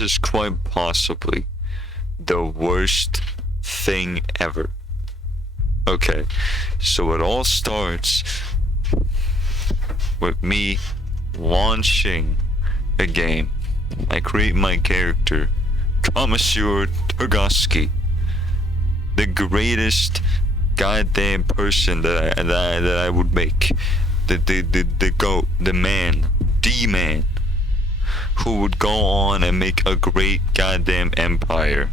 this is quite possibly the worst thing ever. Okay, so it all starts with me launching a game. I create my character, Commisar Turgovsky, the greatest goddamn person that I would make, the goat, the man, the man, who would go on and make a great goddamn empire.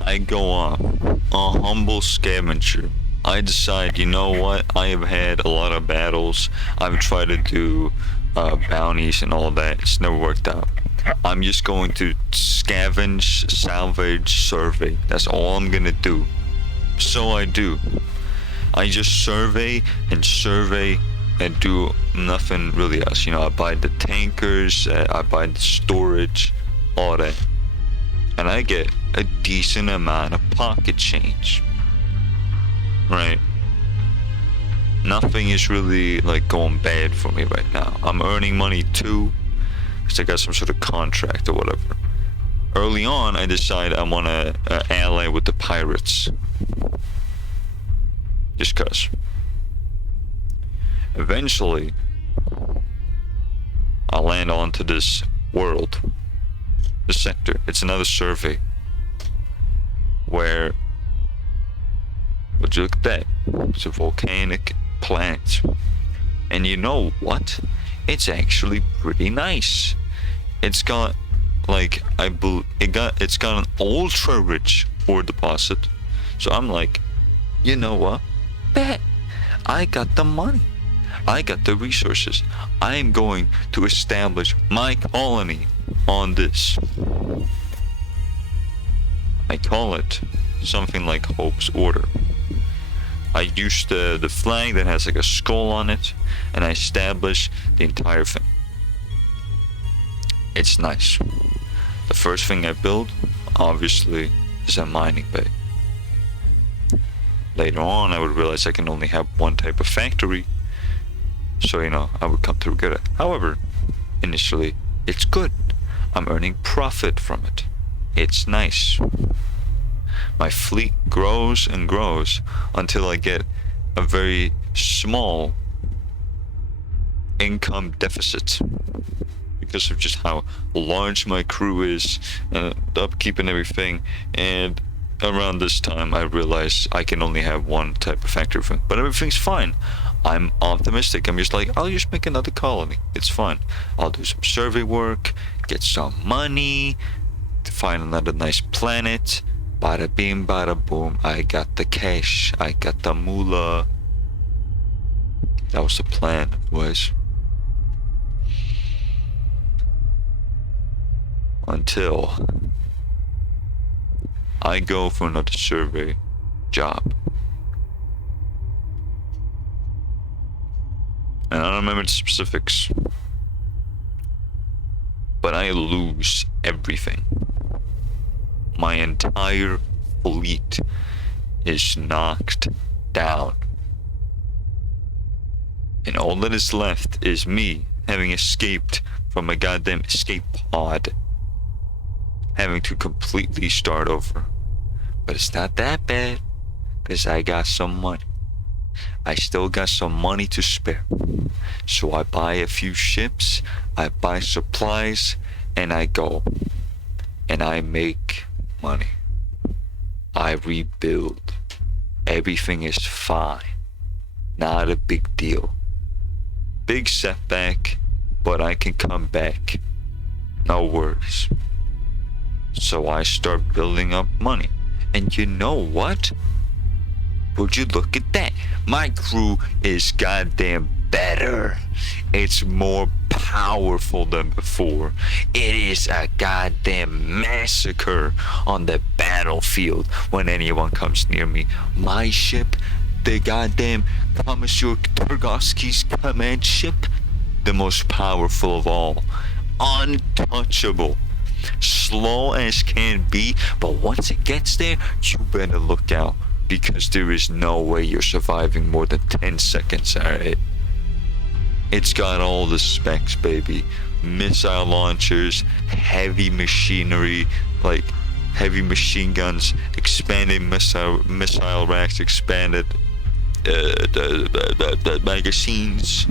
I go off, a humble scavenger. I decide, you know what, I have had a lot of battles. I've tried to do bounties and all that. It's never worked out. I'm just going to scavenge, salvage, survey. That's all I'm gonna do. So I do. I just survey and do nothing really else. You know, I buy the tankers, I buy the storage, all that. And I get a decent amount of pocket change. Right? Nothing is really like going bad for me right now. I'm earning money too, because I got some sort of contract or whatever. Early on, I decide I want to ally with the pirates. Just cause. Eventually, I land onto this world. The sector. It's another survey. Where, would you look at that? It's a volcanic planet. And you know what? It's actually pretty nice. It's got like it's got an ultra rich ore deposit. So I'm like, you know what? Bet I got the money. I got the resources. I am going to establish my colony on this. I call it something like Hope's Order. I use the flag that has like a skull on it, and I establish the entire thing. It's nice. The first thing I build, obviously, is a mining bay. Later on, I would realize I can only have one type of factory, so you know, I would come through good at it. However, initially, it's good. I'm earning profit from it. It's nice. My fleet grows and grows until I get a very small income deficit because of just how large my crew is, the upkeep and everything. And around this time, I realized I can only have one type of factory thing, but everything's fine. I'm optimistic. I'm just like, I'll just make another colony. It's fine. I'll do some survey work, get some money, to find another nice planet. Bada bing, bada boom. I got the cash. I got the moolah. That was the plan, was. Until I go for another survey job. And I don't remember the specifics, but I lose everything. My entire fleet is knocked down. And all that is left is me having escaped from a goddamn escape pod, having to completely start over. But it's not that bad, because I got some money. I still got some money to spare. So I buy a few ships, I buy supplies, and I go. And I make money. I rebuild. Everything is fine. Not a big deal. Big setback, but I can come back. No worries. So I start building up money. And you know what? Would you look at that? My crew is goddamn better. It's more powerful than before. It is a goddamn massacre on the battlefield when anyone comes near me. My ship, the goddamn Commisar Turgovsky's command ship, the most powerful of all. Untouchable. Slow as can be, but once it gets there, you better look out, because there is no way you're surviving more than 10 seconds, alright? It's got all the specs, baby. Missile launchers, heavy machinery, like heavy machine guns, expanded missile racks, expanded the magazines.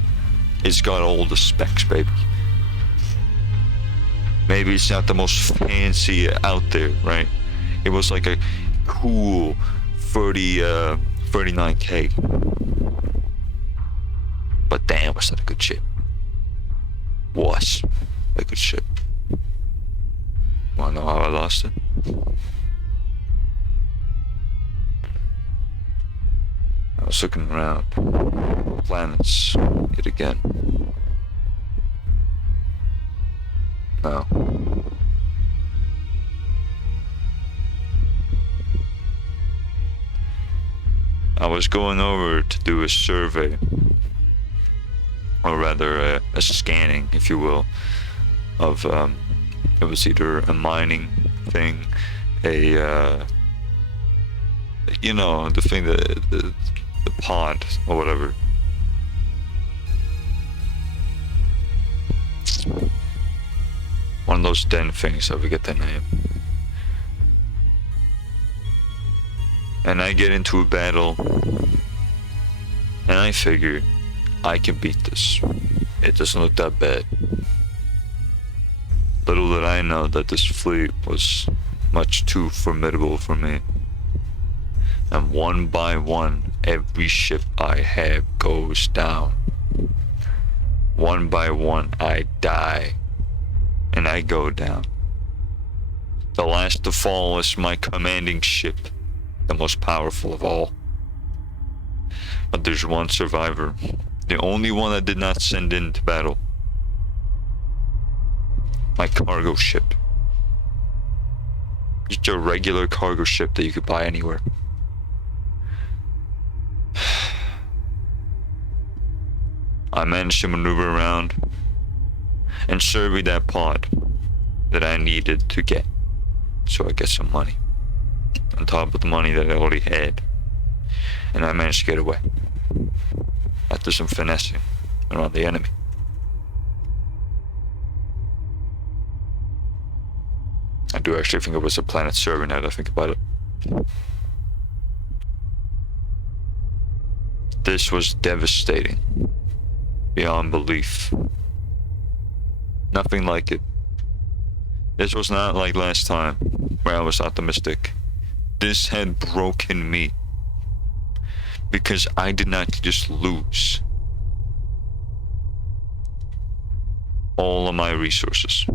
It's got all the specs, baby. Maybe it's not the most fancy out there, right? It was like a cool 39K. But damn, was that a good ship? Was a good ship. Wanna know how I lost it? I was looking around planets yet again. No. I was going over to do a survey, or rather a scanning, if you will, of it was either a mining thing, a you know, the thing that the pod or whatever. One of those den things, I forget the name. And I get into a battle, and I figure I can beat this. It doesn't look that bad. Little did I know that this fleet was much too formidable for me. And one by one, every ship I have goes down. One by one, I die. And I go down. The last to fall is my commanding ship, the most powerful of all. But there's one survivor, the only one I did not send into battle. My cargo ship. Just a regular cargo ship that you could buy anywhere. I managed to maneuver around and survey that pod that I needed to get, so I get some money on top of the money that I already had, and I managed to get away after some finessing around the enemy. I do actually think it was a planet survey now that I think about it. This was devastating beyond belief. Nothing like it. This was not like last time, where I was optimistic. This had broken me. Because I did not just lose all of my resources,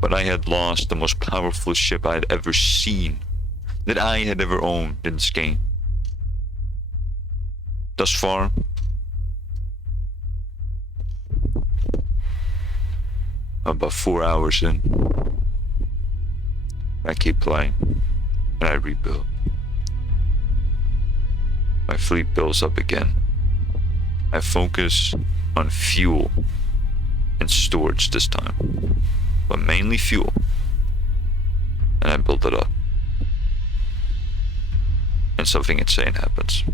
but I had lost the most powerful ship I had ever seen, that I had ever owned in this game. Thus far, about 4 hours in, I keep playing and I rebuild. My fleet builds up again. I focus on fuel and storage this time, but mainly fuel, and I build it up. And something insane happens.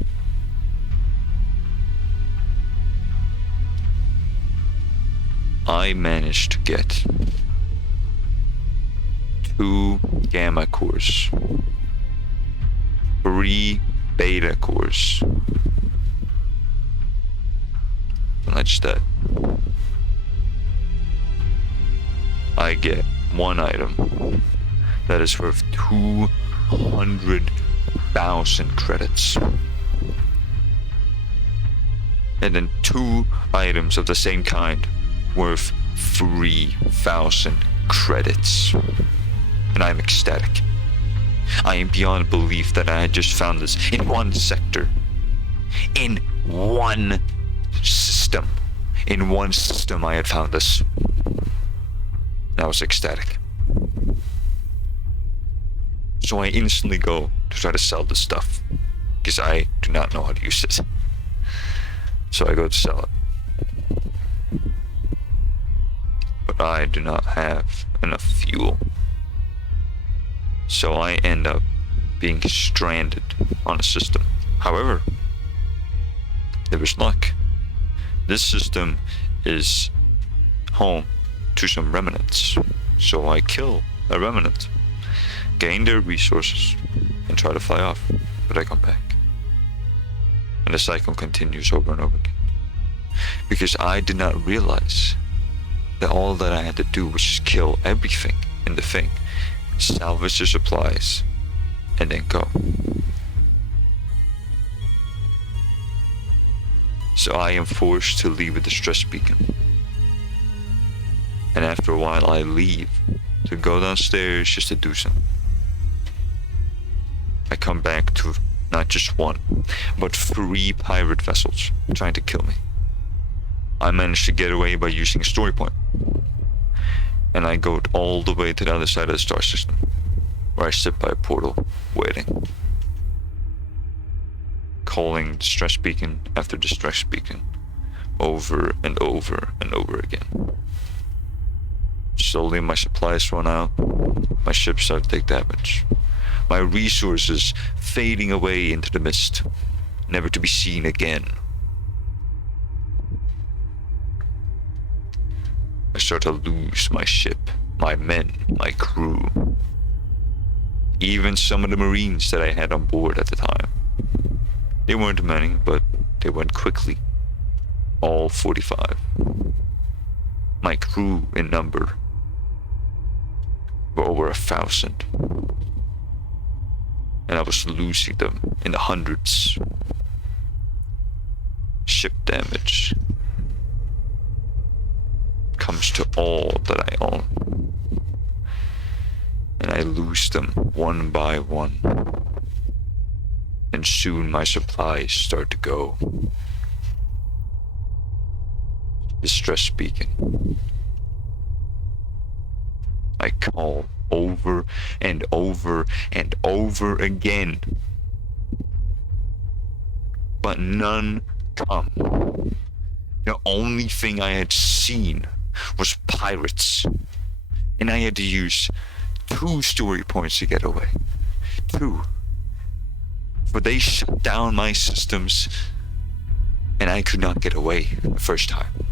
I managed to get 2 gamma cores, 3 beta cores. Not just that. I get one item that is worth 200,000 credits. And then 2 items of the same kind worth 3,000 credits. And I'm ecstatic. I am beyond belief that I had just found this in one sector. In one system. In one system I had found this. And I was ecstatic. So I instantly go to try to sell this stuff, because I do not know how to use it. So I go to sell it. But I do not have enough fuel. So I end up being stranded on a system. However, There was luck. This system is home to some remnants, so I kill a remnant, gain their resources, and try to fly off, but I come back. And the cycle continues over and over again. Because I did not realize that all that I had to do was just kill everything in the thing, salvage the supplies, and then go. So I am forced to leave a distress beacon. And after a while I leave to go downstairs just to do something. I come back to not just one, but 3 pirate vessels trying to kill me. I managed to get away by using a story point. And I go all the way to the other side of the star system, where I sit by a portal, waiting. Calling distress beacon after distress beacon, over and over and over again. Slowly my supplies run out, my ships start to take damage. My resources fading away into the mist, never to be seen again. I start to lose my ship, my men, my crew. Even some of the Marines that I had on board at the time. They weren't many, but they went quickly. All 45. My crew in number were over 1,000. And I was losing them in the hundreds. Ship damage comes to all that I own. And I lose them one by one. And soon my supplies start to go. Distress beacon. I call over and over and over again. But none come. The only thing I had seen was pirates. And I had to use 2 story points to get away. 2. For they shut down my systems, and I could not get away the first time.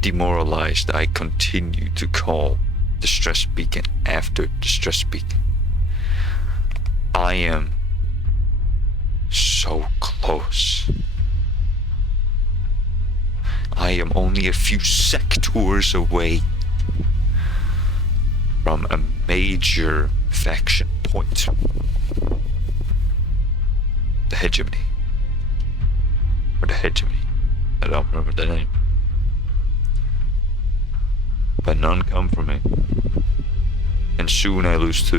Demoralized, I continued to call distress beacon after distress beacon. I am so close. I am only a few sectors away from a major faction point. The hegemony. Or the hegemony. I don't remember the name. But none come from me. And soon I lose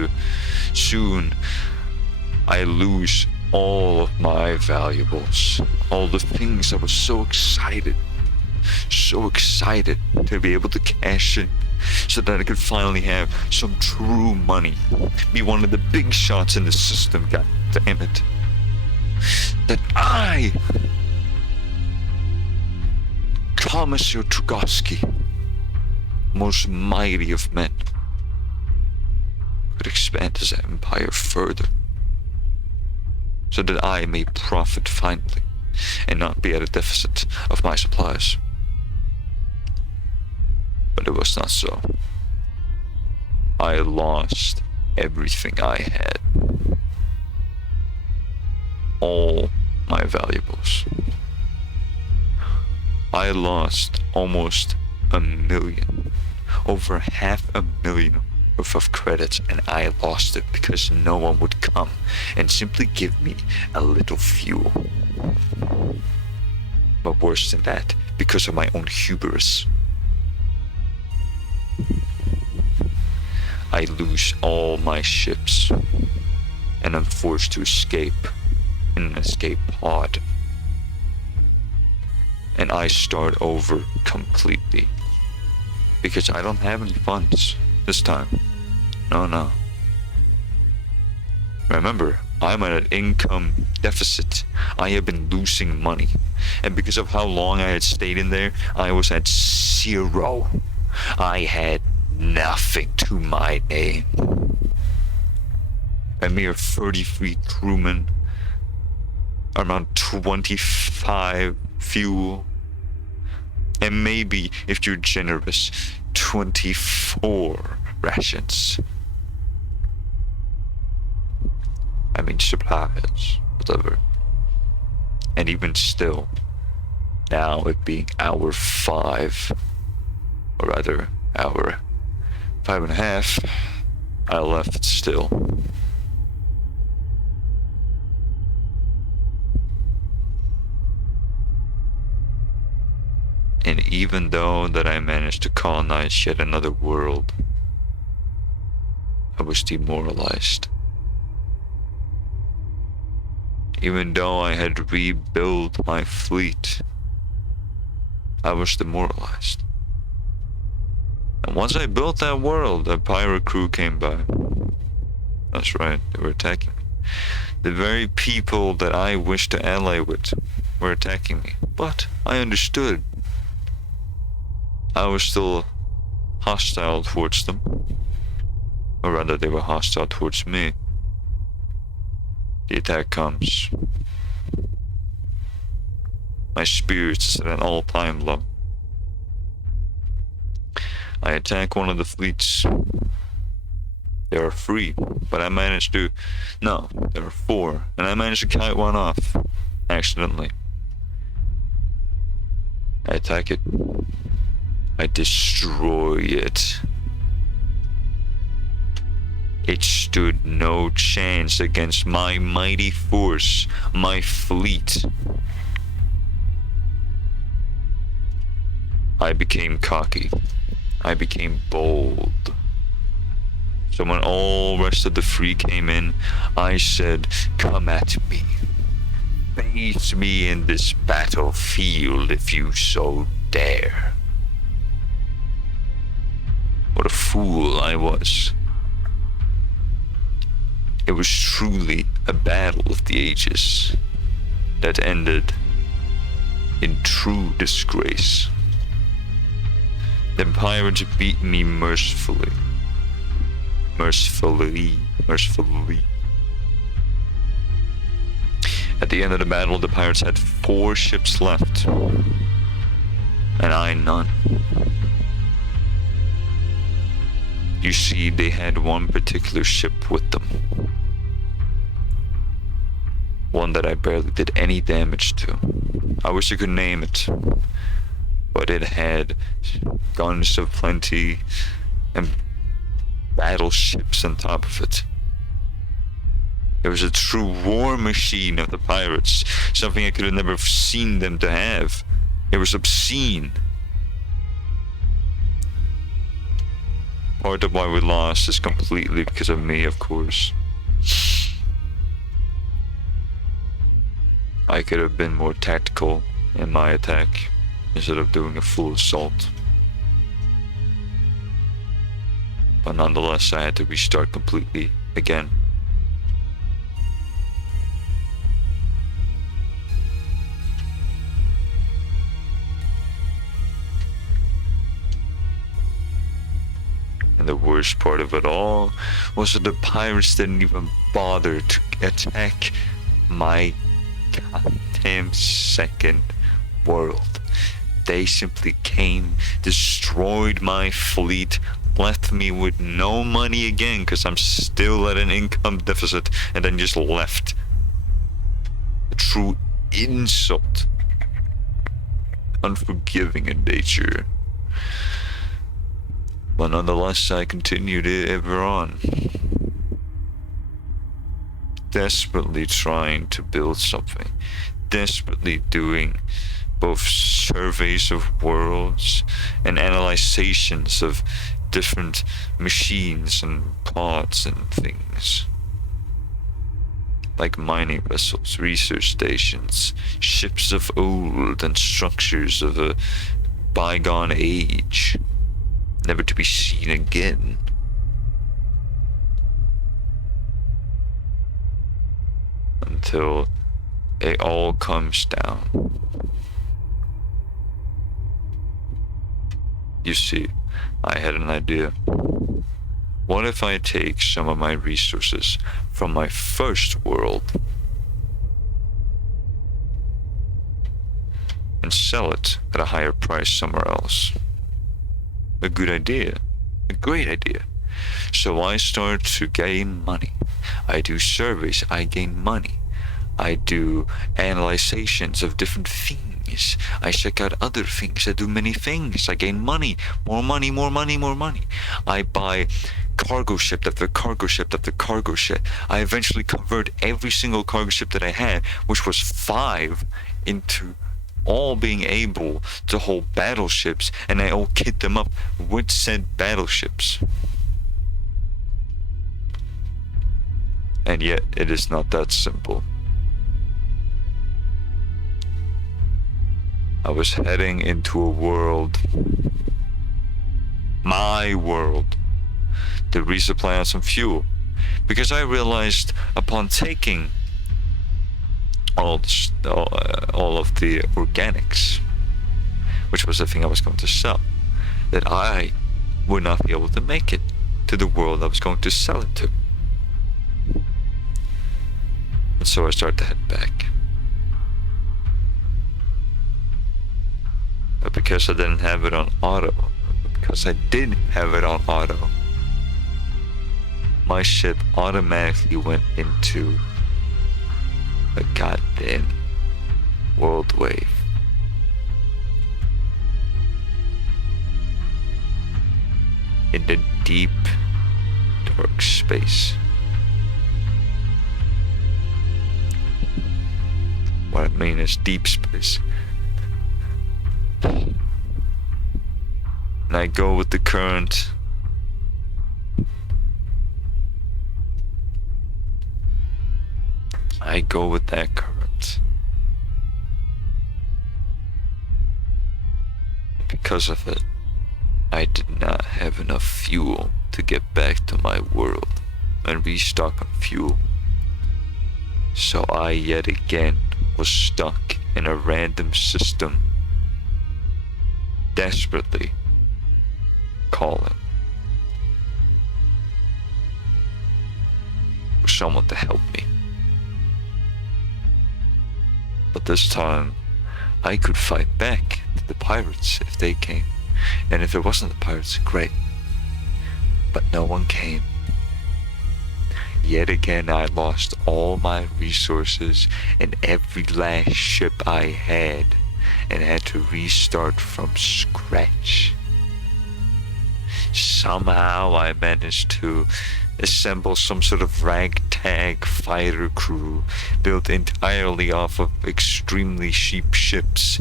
all of my valuables. All the things I was so excited to be able to cash in, so that I could finally have some true money. Be one of the big shots in the system, god damn it. That I, Commissar Turgovsky, most mighty of men, could expand his empire further, so that I may profit finally and not be at a deficit of my supplies. But it was not so. I lost everything I had. All my valuables. I lost almost 1 million. Over 500,000 worth of credits, and I lost it because no one would come and simply give me a little fuel. But worse than that, because of my own hubris. I lose all my ships, and I'm forced to escape in an escape pod. And I start over completely, because I don't have any funds this time. No. Remember, I'm at an income deficit. I have been losing money. And because of how long I had stayed in there, I was at 0. I had nothing to my name. A mere 33 crewmen around 25 fuel, and maybe, if you're generous, 24 rations. I mean, supplies, whatever. And even still, now it being hour 5, or rather, hour 5.5, I left still. And even though that I managed to colonize yet another world, I was demoralized. Even though I had rebuilt my fleet, I was demoralized. And once I built that world, a pirate crew came by. That's right, they were attacking me. The very people that I wished to ally with were attacking me. But I understood. I was still hostile towards them. Or rather, they were hostile towards me. The attack comes. My spirits is at an all-time low. I attack one of the fleets. There are 3, but I managed to... No, there are 4, and I managed to kite one off, accidentally. I attack it. I destroy it. It stood no chance against my mighty force, my fleet. I became cocky. I became bold. So when all rest of the free came in, I said, "Come at me. Face me in this battlefield if you so dare." What a fool I was. It was truly a battle of the ages that ended in true disgrace. The pirates beat me mercifully. Mercifully. At the end of the battle, the pirates had 4 ships left, and I none. You see, they had one particular ship with them. One that I barely did any damage to. I wish I could name it. But it had guns of plenty and battleships on top of it. It was a true war machine of the pirates. Something I could have never seen them to have. It was obscene. Part of why we lost is completely because of me, of course. I could have been more tactical in my attack instead of doing a full assault. But nonetheless, I had to restart completely again. And the worst part of it all was that the pirates didn't even bother to attack my goddamn second world. They simply came, destroyed my fleet, left me with no money again because I'm still at an income deficit, and then just left. A true insult. Unforgiving in nature. But nonetheless, I continued ever on. Desperately trying to build something. Desperately doing both surveys of worlds and analyzations of different machines and pods and things. Like mining vessels, research stations, ships of old, and structures of a bygone age, never to be seen again. Until it all comes down. You see, I had an idea. What if I take some of my resources from my first world and sell it at a higher price somewhere else. A good idea. A great idea. So I start to gain money. I do surveys, I gain money. I do analyzations of different things. I check out other things. I do many things. I gain money. More money, more money, more money. I buy cargo ship after cargo ship after cargo ship. I eventually convert every single cargo ship that I had, which was 5, into all being able to hold battleships, and I all kit them up with said battleships. And yet, it is not that simple. I was heading into a world, my world, to resupply on some fuel, because I realized upon taking all of the organics, which was the thing I was going to sell, that I would not be able to make it to the world I was going to sell it to. And so I started to head back. But because I didn't have it on auto, because I did have it on auto, my ship automatically went into a goddamn world wave. In the deep, dark space. What I mean is deep space. And I go with the current. I go with that current. Because of it, I did not have enough fuel to get back to my world and restock on fuel. So I yet again was stuck in a random system, desperately calling for someone to help me. But this time, I could fight back to the pirates if they came. And if it wasn't the pirates, great. But no one came. Yet again, I lost all my resources and every last ship I had, and had to restart from scratch. Somehow I managed to assemble some sort of ragtag fighter crew built entirely off of extremely cheap ships,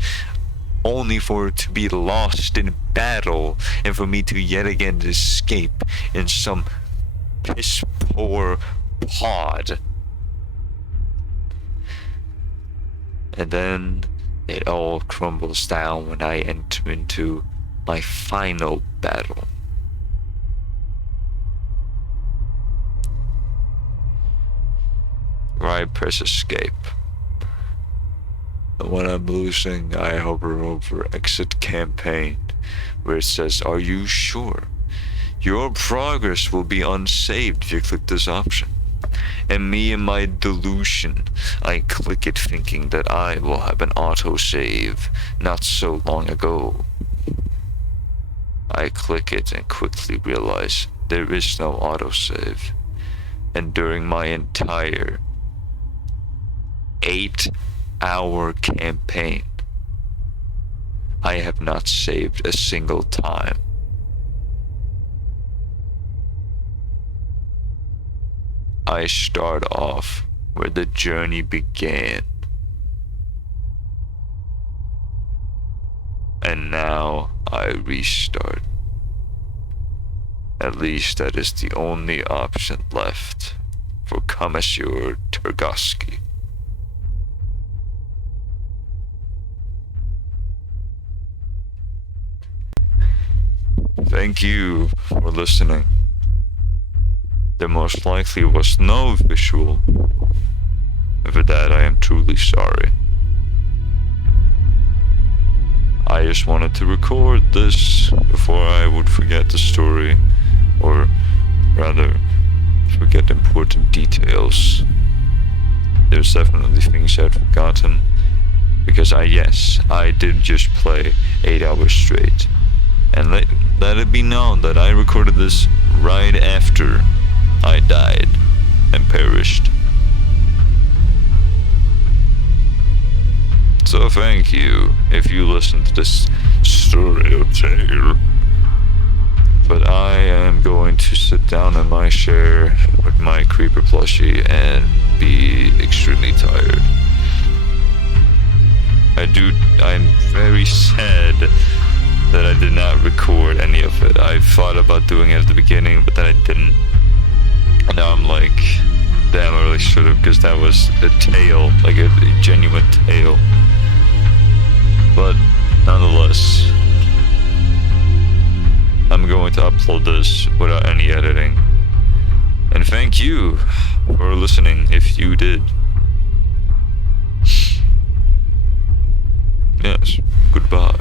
only for it to be lost in battle and for me to yet again escape in some piss poor pod. And then it all crumbles down when I enter into my final battle. Where I press escape. And when I'm losing, I hover over exit campaign, where it says, "Are you sure? Your progress will be unsaved if you click this option." And me and my delusion, I click it thinking that I will have an autosave not so long ago. I click it and quickly realize there is no autosave. And during my entire 8-hour campaign, I have not saved a single time. I start off where the journey began. And now I restart. At least that is the only option left for Commisar Turgovsky. Thank you for listening. There most likely was no visual. And for that, I am truly sorry. I just wanted to record this before I would forget the story, or rather, forget important details. There's definitely things I'd forgotten, because Because I did just play 8 hours straight. And let it be known that I recorded this right after I died and perished. So thank you if you listen to this story or tale. But I am going to sit down in my chair with my creeper plushie and be extremely tired. I'm very sad that I did not record any of it. I thought about doing it at the beginning, but then I didn't. And now I'm like, damn, I really should have, because that was a tale, like a genuine tale. But nonetheless, I'm going to upload this without any editing. And thank you for listening if you did. Yes, goodbye.